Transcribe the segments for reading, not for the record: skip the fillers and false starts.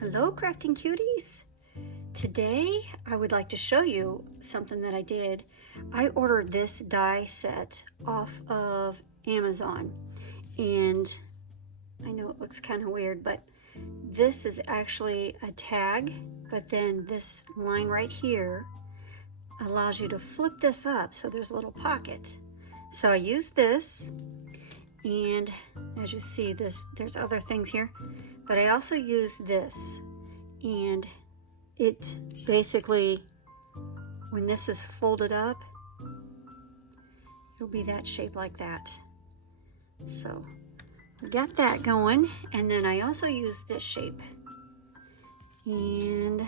Hello crafting cuties! Today I would like to show you something that I did. I ordered this die set off of Amazon, and I know it looks kind of weird, but this is actually a tag, but then this line right here allows you to flip this up so there's a little pocket. So I used this, and as you see, there's other things here, but I also used this, and it basically, when this is folded up, it'll be that shape like that. So we got that going, and then I also used this shape and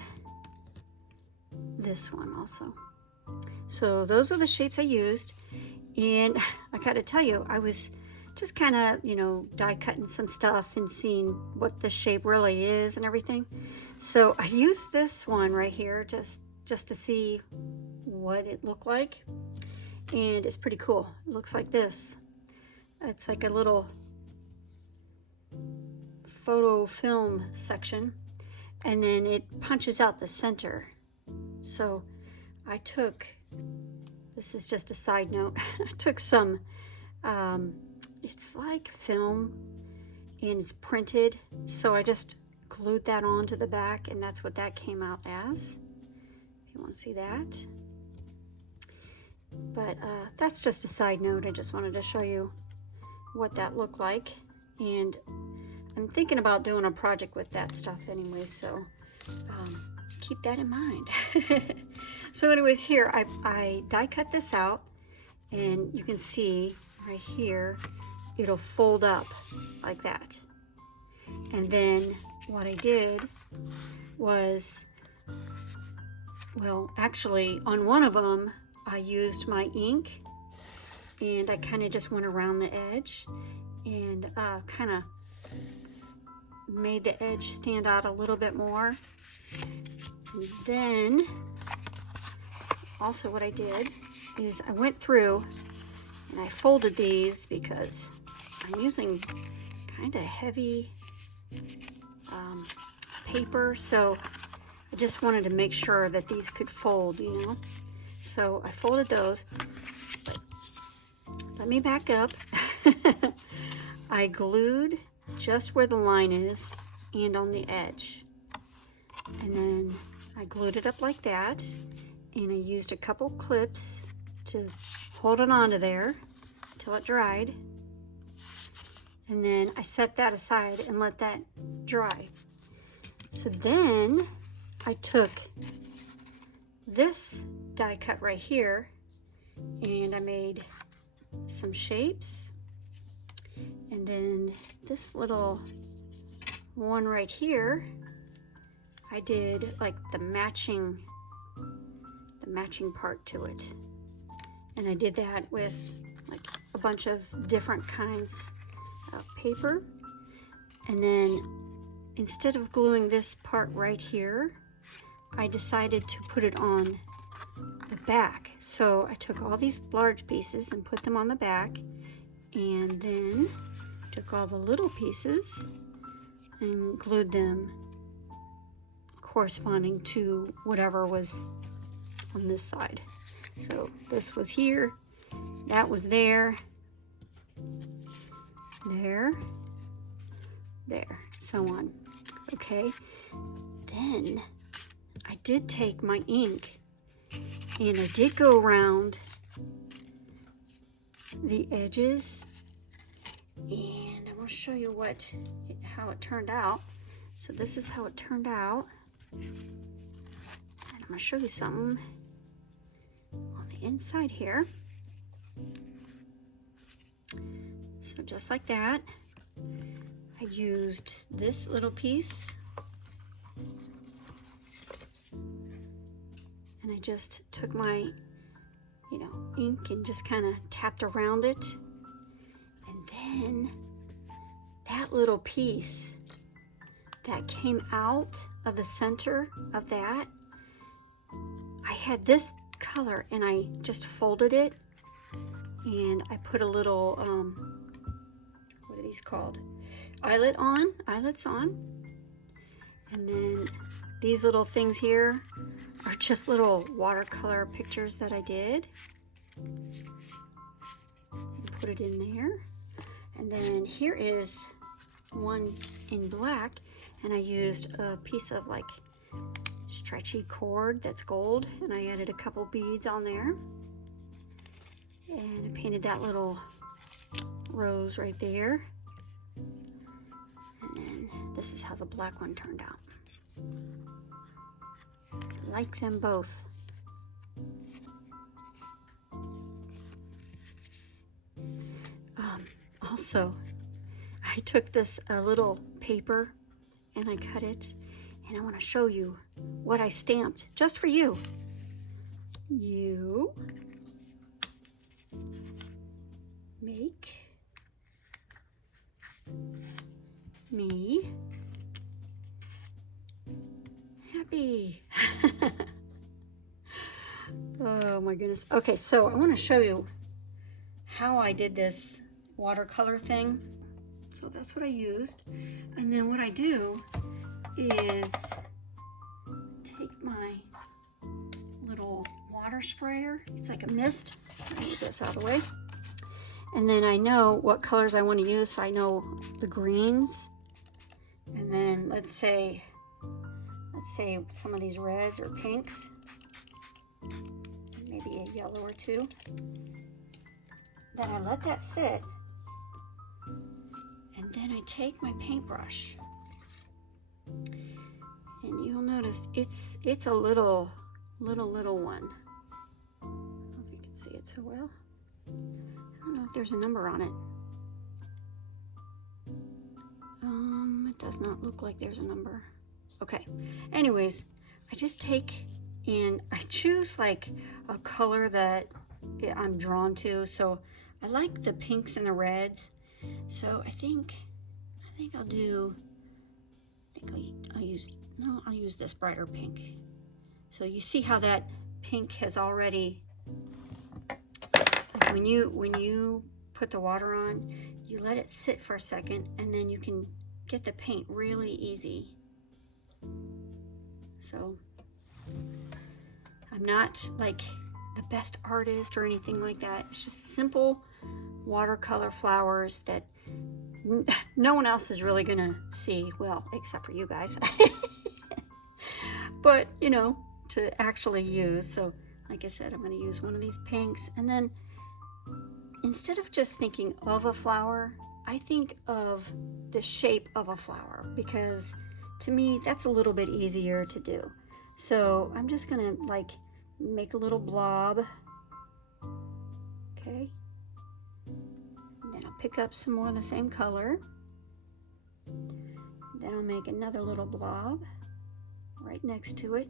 this one also. So those are the shapes I used, and I gotta tell you, I was just kind of, die cutting some stuff and seeing what the shape really is and everything. So I used this one right here just to see what it looked like, and it's pretty cool. It looks like this. It's like a little photo film section, and then it punches out the center. So I took, this is just a side note, I took some it's like film and it's printed, so I just glued that onto the back, and that's what that came out as, if you want to see that. But that's just a side note. I just wanted to show you what that looked like, and I'm thinking about doing a project with that stuff anyway, so keep that in mind. So anyways, here I die cut this out, and you can see right here it'll fold up like that. And then what I did was, well, actually on one of them I used my ink, and I kind of just went around the edge and kind of made the edge stand out a little bit more. And then also what I did is I went through and I folded these because I'm using kind of heavy paper, so I just wanted to make sure that these could fold, So I folded those, but let me back up. I glued just where the line is and on the edge, and then I glued it up like that, and I used a couple clips to hold it onto there till it dried, and then I set that aside and let that dry. So then I took this die cut right here, and I made some shapes, and then this little one right here, I did like the matching part to it, and I did that with like a bunch of different kinds of paper. And then instead of gluing this part right here, I decided to put it on the back. So I took all these large pieces and put them on the back, and then took all the little pieces and glued them corresponding to whatever was on this side. So this was here, that was there, there, so on. Okay, then I did take my ink and I did go around the edges, and I'm going to show you how it turned out. So this is how it turned out, and I'm going to show you something on the inside here. So just like that, I used this little piece, and I just took my ink and just kind of tapped around it, and then that little piece that came out of the center of that, I had this color and I just folded it, and I put a little what are these called, eyelets on, and then these little things here are just little watercolor pictures that I did. Put it in there. And then here is one in black, and I used a piece of like stretchy cord that's gold, and I added a couple beads on there. And I painted that little rose right there. And then this is how the black one turned out. I like them both. Also, I took this little paper and I cut it, and I want to show you what I stamped just for you. You make me happy. Oh my goodness. Okay, so I want to show you how I did this watercolor thing. So that's what I used. And then what I do is take my little water sprayer. It's like a mist. Let me get this out of the way. And then I know what colors I want to use, so I know the greens. And then let's say some of these reds or pinks, maybe a yellow or two. Then I let that sit, and then I take my paintbrush, and you'll notice it's a little one. I don't know if you can see it so well. I don't know if there's a number on it. It does not look like there's a number. Okay, anyways, I just take and I choose like a color that I'm drawn to. So I like the pinks and the reds. So I think I'll use this brighter pink. So you see how that pink has already, like when you put the water on, you let it sit for a second, and then you can get the paint really easy. So I'm not like the best artist or anything like that. It's just simple watercolor flowers that no one else is really gonna see, well, except for you guys. But you know, to actually use. So like I said, I'm going to use one of these pinks, and then instead of just thinking of a flower, I think of the shape of a flower, because to me that's a little bit easier to do. So I'm just going to like make a little blob. Okay, and then I'll pick up some more of the same color. Then I'll make another little blob right next to it,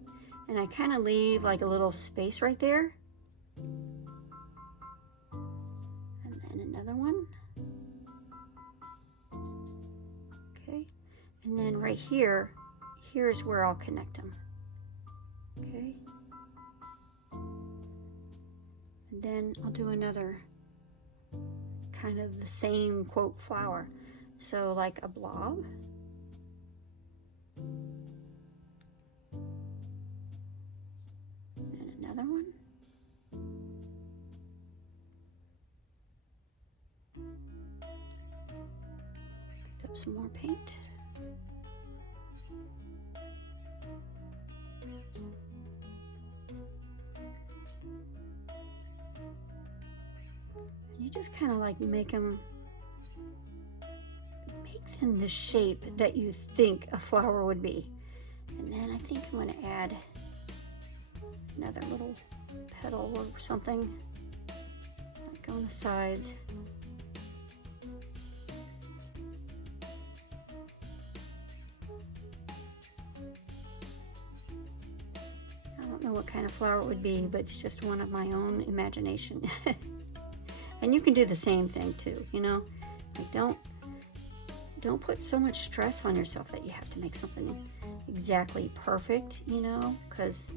and I kind of leave like a little space right there, and then another one. Okay, and then right here, here's where I'll connect them. Okay, and then I'll do another kind of the same quote flower, so like a blob. Another one. Pick up some more paint. And you just kind of like make them the shape that you think a flower would be. And then I think I'm going to add another little petal or something like on the sides. I don't know what kind of flower it would be, but it's just one of my own imagination. And you can do the same thing too, you know. Like don't put so much stress on yourself that you have to make something exactly perfect, you know, because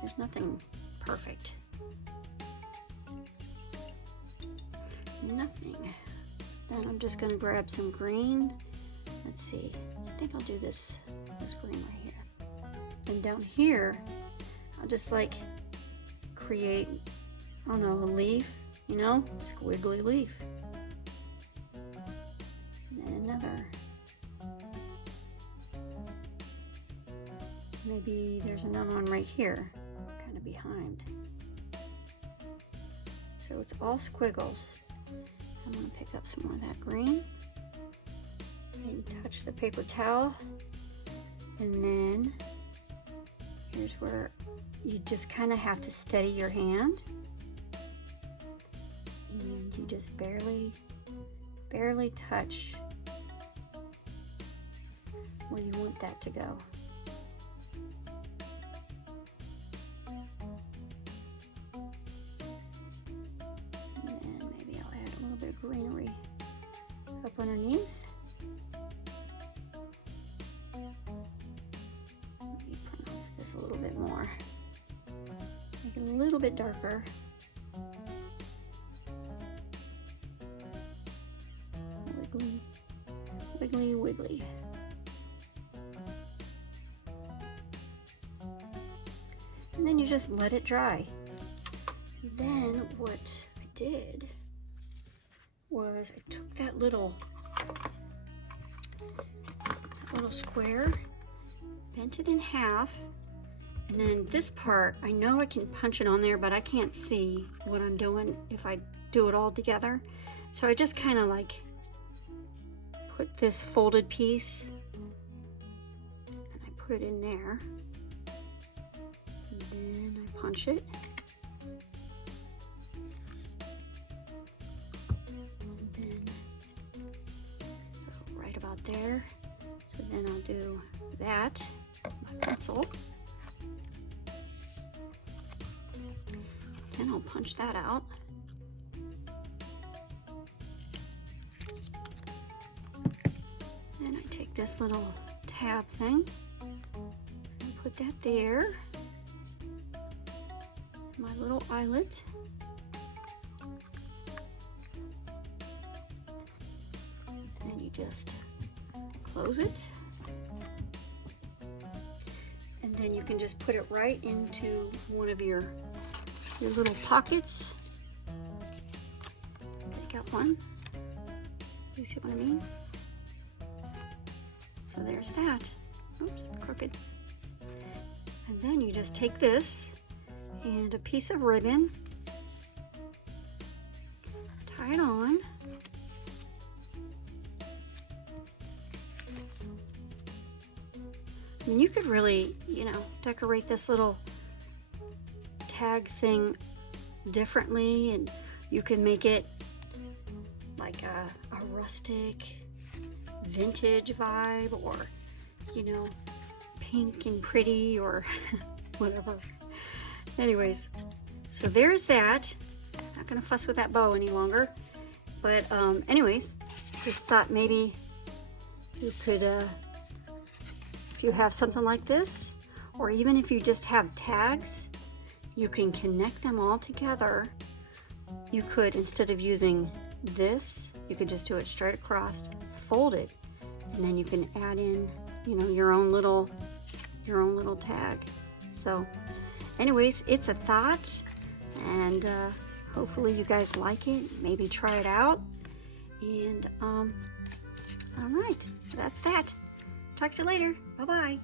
there's nothing perfect. Nothing. So then I'm just going to grab some green. Let's see. I think I'll do this green right here. And down here, I'll just like create, I don't know, a leaf, you know, squiggly leaf. And then another. Maybe there's another one right here, kind of behind. So it's all squiggles. I'm going to pick up some more of that green and touch the paper towel. And then here's where you just kind of have to steady your hand. And you just barely touch where you want that to go. Greenery up underneath. Let me pronounce this a little bit more. Make it a little bit darker. Wiggly, wiggly, wiggly. And then you just let it dry. Then what I did was I took that little square, bent it in half, and then this part, I know I can punch it on there, but I can't see what I'm doing if I do it all together. So I just kind of like put this folded piece, and I put it in there, and then I punch it. There. So then I'll do that with my pencil. Then I'll punch that out. Then I take this little tab thing and put that there. My little eyelet. And you just close it, and then you can just put it right into one of your little pockets. Take out one. You see what I mean? So there's that. Oops, crooked. And then you just take this and a piece of ribbon, tie it on. I mean, you could really, you know, decorate this little tag thing differently, and you can make it like a rustic, vintage vibe, or, you know, pink and pretty, or whatever. Anyways, so there's that. Not gonna fuss with that bow any longer. But anyways, just thought maybe you could if you have something like this, or even if you just have tags, you can connect them all together. You could, instead of using this, you could just do it straight across, fold it, and then you can add in, you know, your own little tag. So anyways, it's a thought, and hopefully you guys like it. Maybe try it out. And all right, that's that. Talk to you later. Bye-bye.